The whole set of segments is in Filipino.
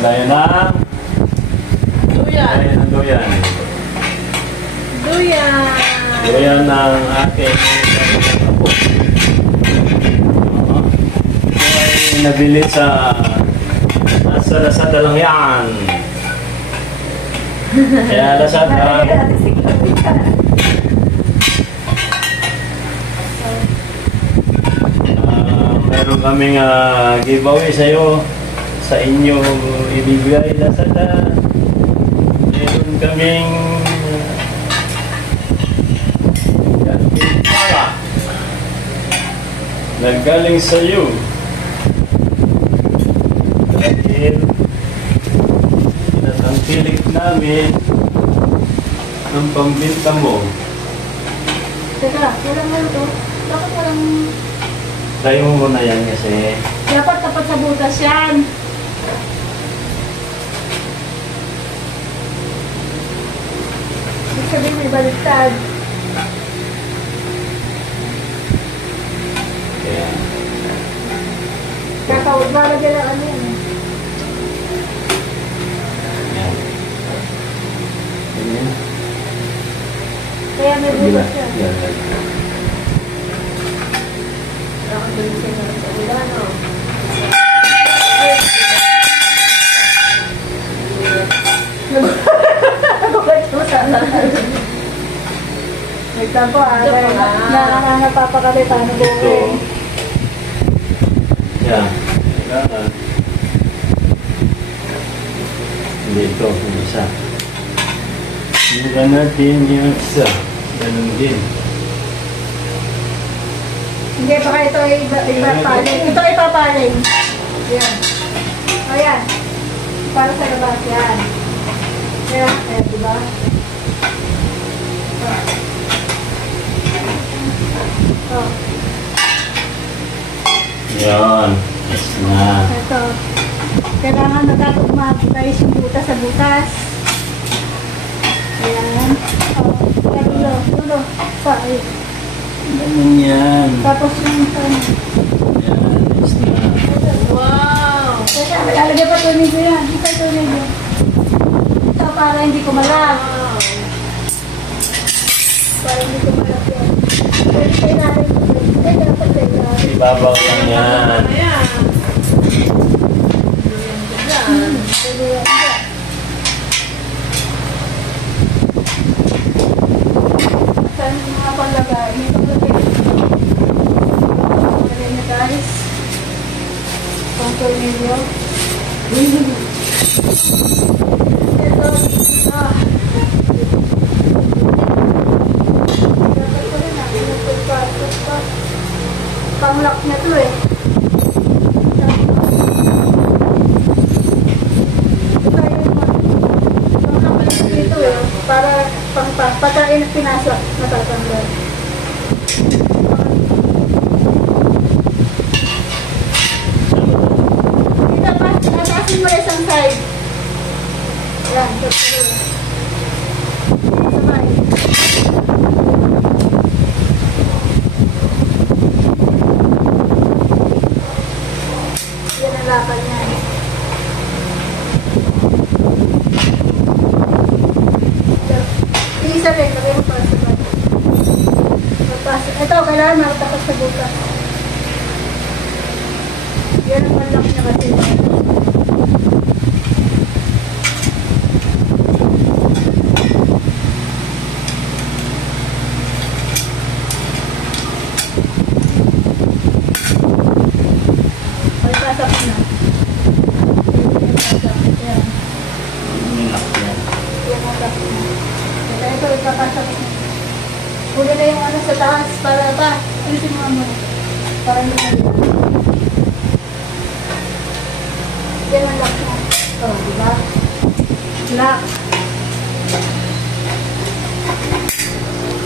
gaya ng Duyan. gaya ng duyan. Duyan. Duyan ng aking apo. Ito ay nabili sa nasa Lazada lang yan. Kaya Lazada. Meron kaming giveaway sa'yo. Sa inyo ibibigay Lazada. Meron kaming para naggaling sa iyo. Dahil pinatangkilik namin ang pambinta mo. Teka, walang ano to? Bakit walang... Tayo mo na yan kasi Dapat tapat sa butas yan. Ibig sabihin may baliktad. kaya Kakawag, lalagyan lang ano yan. yan. Ganyan. Kaya may Kabila. butas yan. Yan, yan. Nakagalisin na sa ulan, no? Nagulat mo sana. Nagtampo napapakali paano Ito. buhay. Yan. Kailangan. Hindi ito. Yung isa. Mula natin yung isa. Ganun din. Hindi, baka ito ay ipapaling. Ito ay ipapaling. Yan. O yan. Para sa labas yan. Yan. Ayan, diba? O. Yan. Yes na. Ito. Kailangan magkakumagayos yung butas sa butas. Ayan. O. Dulo. Dulo. Pa. Ayun. Ganun yan. Tapos yung ito. Yan. Yes na. Wow! Teka, lalagyan pa tornilyo yan. Ito yung tornilyo. Ito para hindi kumalap. Para hindi kumalap yan. Pwede kayo natin ito. Teka, dapat teka. Ibabaw lang yan. Pwede yan. Saan yung mga panlagay? May panlagay. Panlagay na guys. Pang tornilyo. Ito. Dapat ko rin natin yung pagpapag. Pang-lock na to eh. Dito eh, para pagkain at pinasok, matatanggal. Dito pa, nataasin mo isang side. Yan, tutuloy. Sabay. Yan ang lapan niya. Isa rin, lagay mo para sa bata. Ito, kailangan makatapos sa bukas. Yan ang panlock niya kasi. Ay, pasok na. Yan. Nilak yan. Yan ang pasok na. Ito, ipapasok na. Huli na yung ano sa taas para pa. Alisin mo mo. Para hindi na dito. Yan ang lock mo. O, diba? Lock.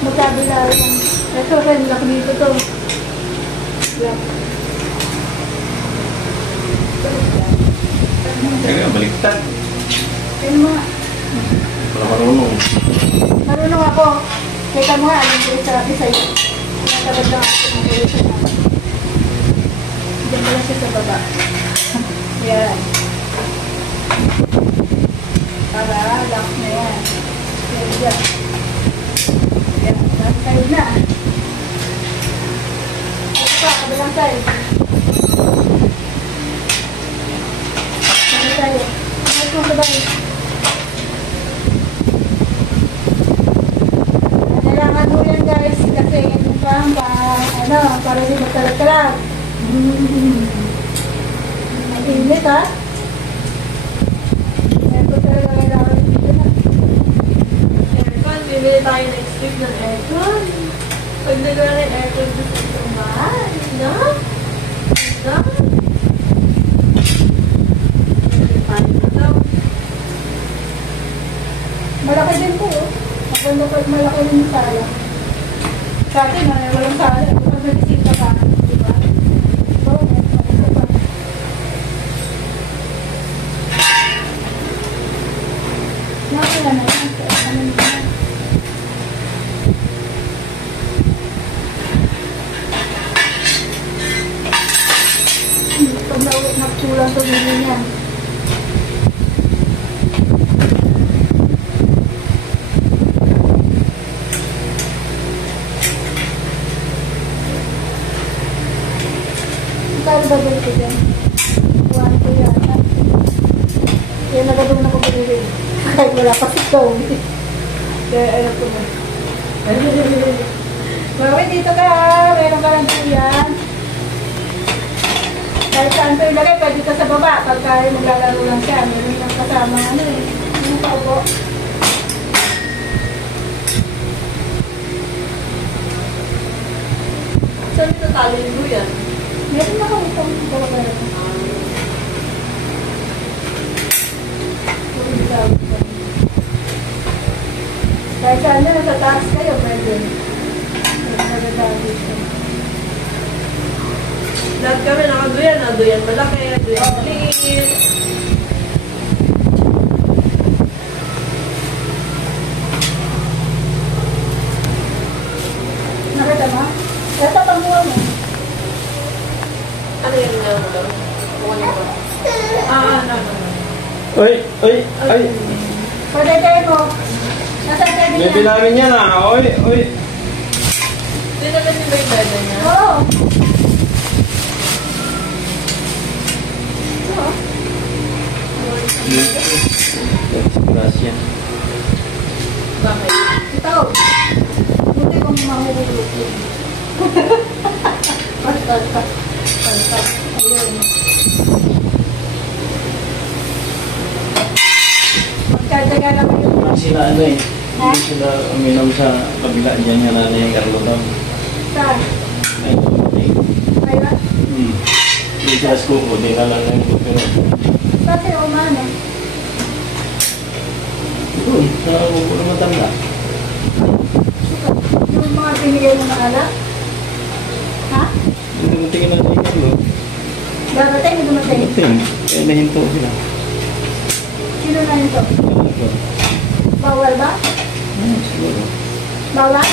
Magkabila yan. Ito rin, lock dito to. Lock. Kaya baliktad. Ayun mo nga. Para marunong. Marunong ako. Kita mo nga, alam ko isa yun. Nagkabad lang ako ng police na. Diyan mo lang siya sa baba. Yan. Yan. Yan. Last side na. Ito pa, kabilang side. Ano tayo? Ano kung sabay? Kailangan mo yan guys kasi yung para hindi magkalat-kalat. Mainit ha? Ito talaga kailangan dito na. Aircon, bibili tayo next week ng aircon. Pag nagawa ng aircon gusto ko mahal, no? No? Malaki din po oh. Malaki din yung sala. Sa atin walang sala. Kapag nagising ka pa, di ba? Oo, isa pa. Nakakala na yan. Ano na yan? Pag nagsulang to nila niya. Kaya ba ba ito dyan? Buwan ko yata. Kaya nagadong na ko bilhin. Kahit wala pa ito. Kaya ano ko ba? Mami, dito ka ha. Meron ka lang yan. Kahit saan ito ilagay, pwede ka sa baba. Pagka maglalaro lang siya. Meron lang kasama ano eh. Ano pa po? Saan ito talin mo yan? Meron na kami itong baba. Kahit saan na nasa taas kayo, pwede. Lahat kami nakaduyan. Duyan malaki, duyan maliit. Nakita mo? Ito panguha mo. Ano yung ano? Ano ba? No. Ay, ay, ay. Pwede kayo mo. Nasaan kayo May niya? bilangin yan ah. Oy, oy. Hindi naman yung ba yung beda niya? Oo. Gracias. Bakit? Ito. Buti kong mahulog yun. Pastal. Ayun. Magkadaga naman yung Sila ano eh. Hindi sila uminom sa kabila dyan yung nanay yung Carlo daw. saan? Ay, okay. Ayun. Yung class ko po, di na lang na yung pero. Kasi umano. Uy, nakakabo na matanda. Yung mga pinigay mo na alak? Ha? Hindi mo tingin na yung Carlo. Darating, hindi dumating. Tingin. Kaya nahinto sila. Sino na ito? Ano ko? Bawal ba? Siguro. Bawal?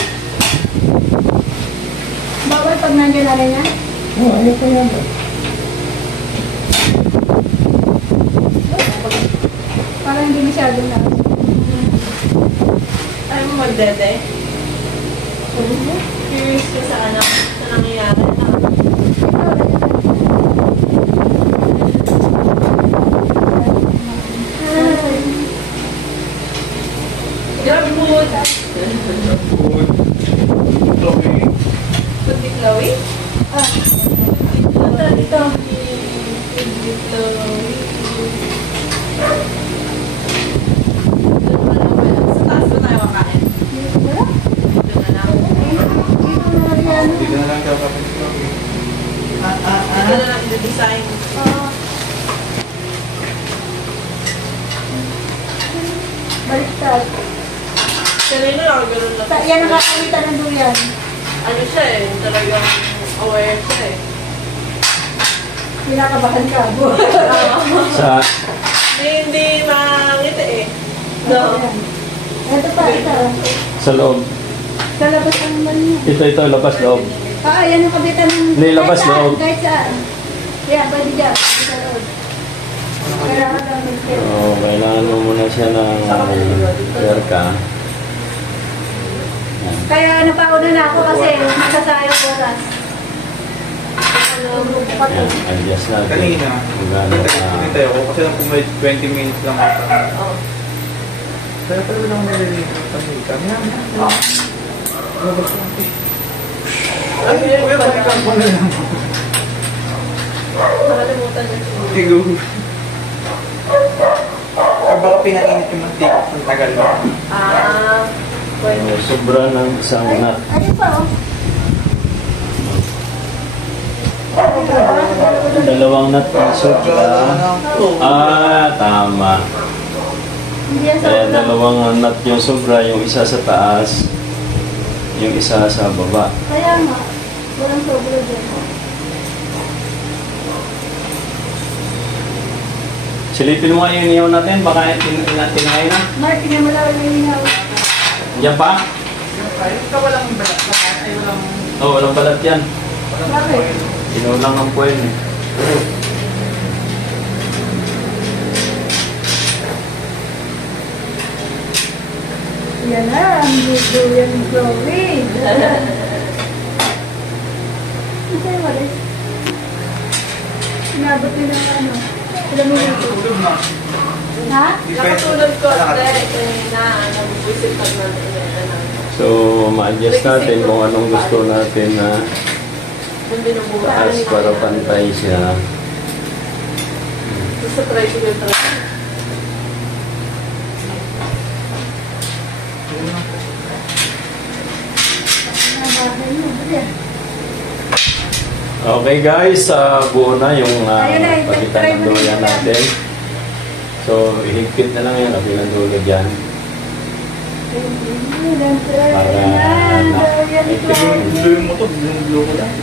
Bawal pag nandiyan na rin yan? Oo, ayaw ko yan. Parang hindi masyadong na. Ayaw mo magdede? Curious ka sa anak. Sa nangyayari na. Grab food. Puti Chloe? Ah, ito, dito. Puti Chloe. Sa taas ba tayo kakain? Wala. Doon na lang. Dito na rin yan. Hindi na lang kapapit ko. Ito na lang i-design. Oo. Baliktad. Kanina lang ganun lang. Yan ang kakalitan ng durian. Ano siya eh, talagang aware siya eh. Pinakabahan ka. Sa Hindi mangiti eh. No. Ayan. Ito pa, ito. sa loob. Sa labas ang naman niya. Ito, labas loob. Yan ang kabitan ng... Hindi, labas loob. Kahit saan. Yan, pwede dyan. Sa loob. Kailangan lang mag-tip. Oo, kailangan mo muna siya ng perka. Kaya napauna na ako kasi masasayang oras. Yan, adjust natin. Kanina, Kung gaano ka. tayo ako kasi lang may 20 minutes lang ata. Oo. Kaya pala lang nalilinis ng pamilya. Ay, kuya, palikan ko na lang. Nakalimutan niya siguro. Siguro. Or baka pinainit yung mantika ang tagal mo. Pwede. Sobra ng isang nut. Ayun pa oh. Dalawang nut na sobra. Tama. Hindi yan sa Kaya ulam. dalawang nut yung sobra, yung isa sa taas, yung isa sa baba. Kaya nga, walang sobra dyan. Silipin mo nga yung inihaw natin, baka tinahin na. Mark, tingnan mo lang yung inaw. Yan pa? Ay, ikaw walang balat. Ay, walang... Oo, walang balat yan. Bakit? Inulang ang puwen eh. Yan na, ang video yung Chloe. Ito yung walis. Inabot din ng ano. Ilang minuto. Tulog na. Ha? Nakatulog ko nag-visit pag So, ma-adjust natin kung anong gusto natin na taas para pantay siya. Sa tricycle truck. Nabahay mo. Yan. Okay guys, buo na yung Ayun na, pagitan ng duyan natin. So, ihigpit na lang yan, okay ng dulo dyan. Para Blue mo to, blue ko lang.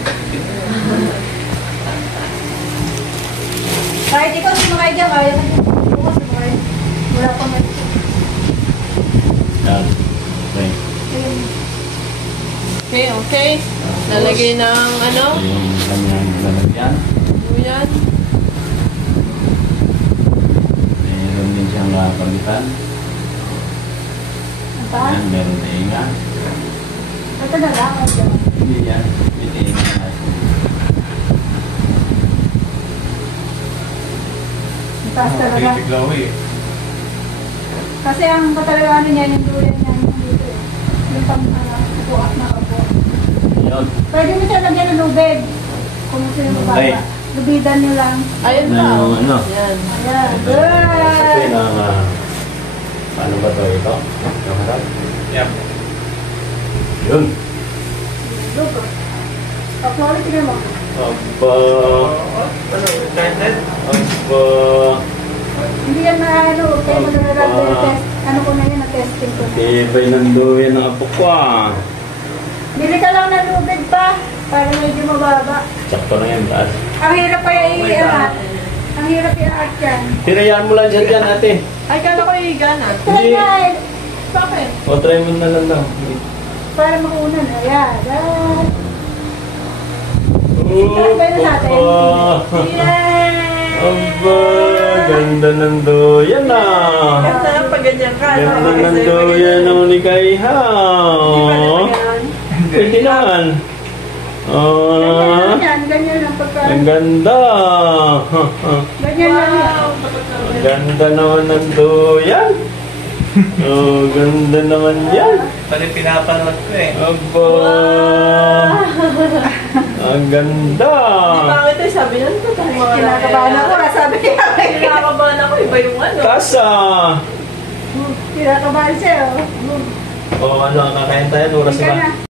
Kahit ikaw sumakay dyan, kaya ka dyan. Bukas sumakay. Wala pang ito. Yan. Okay. Ayun. Okay, okay. Lalagay ng ano? Yung kanyang lalagyan. Yan. Meron din siyang pagitan. Ang taas? Yan, meron na inga. Ito na lang. Ang dyan. Hindi yan. May inga natin. Ang taas talaga. Biglaw eh. Kasi ang talaga ano niya, yung duyan niya, yung dito eh. Yung pang upuak na upo. Yun. Pwede mo siya lagyan ng lubid. Kung gusto yung Okay. mababa. Lubidan niyo lang. Ayun Na pa. yung ano. Yan. Ayan. Ito Good! ng paano ba to ito? Yung harap. Yep. Yun. Look. Actually, tingnan mo. Aba. Ano, excited? Aba. Hindi yan maano. Kaya mo na test. Ano ko na yan, na-testing ko na. Tibay ng duyan ng apo ko ah. Bili ka lang ng lubid pa. Para medyo mababa. Sakto na yan, taas. Ang hirap pa i-angat. Ang hirap i-angat yan. Tinayaan mo lang dyan ate. Ay, kala ko higana. Try Hindi. na eh. Bakit? O, try mo na lang daw. Para makunan. Ayan. Ayan. Oh, Try na natin. aba. Yay! Aba, ganda ng duyan ah. Ang sarap pag ganyan ka. Ganda ng duyan ng ni Kaihaw. Pwede naman. Ganyan lang yan. Ganyan lang pagka. Ang ganda. Ganyan lang yan. Ang ganda naman ng duyan. Oh, ganda naman yan. Pali pinapanood ko eh. Aba. Ang ganda. Bakit ay sabi nun? Kinakabahan ako. Sabi niya. Kinakabahan ako. Iba yung ano. Kasa. Kinakabahan siya. Oh. O ano, kakain tayo. Oras Hindi ka ba? na.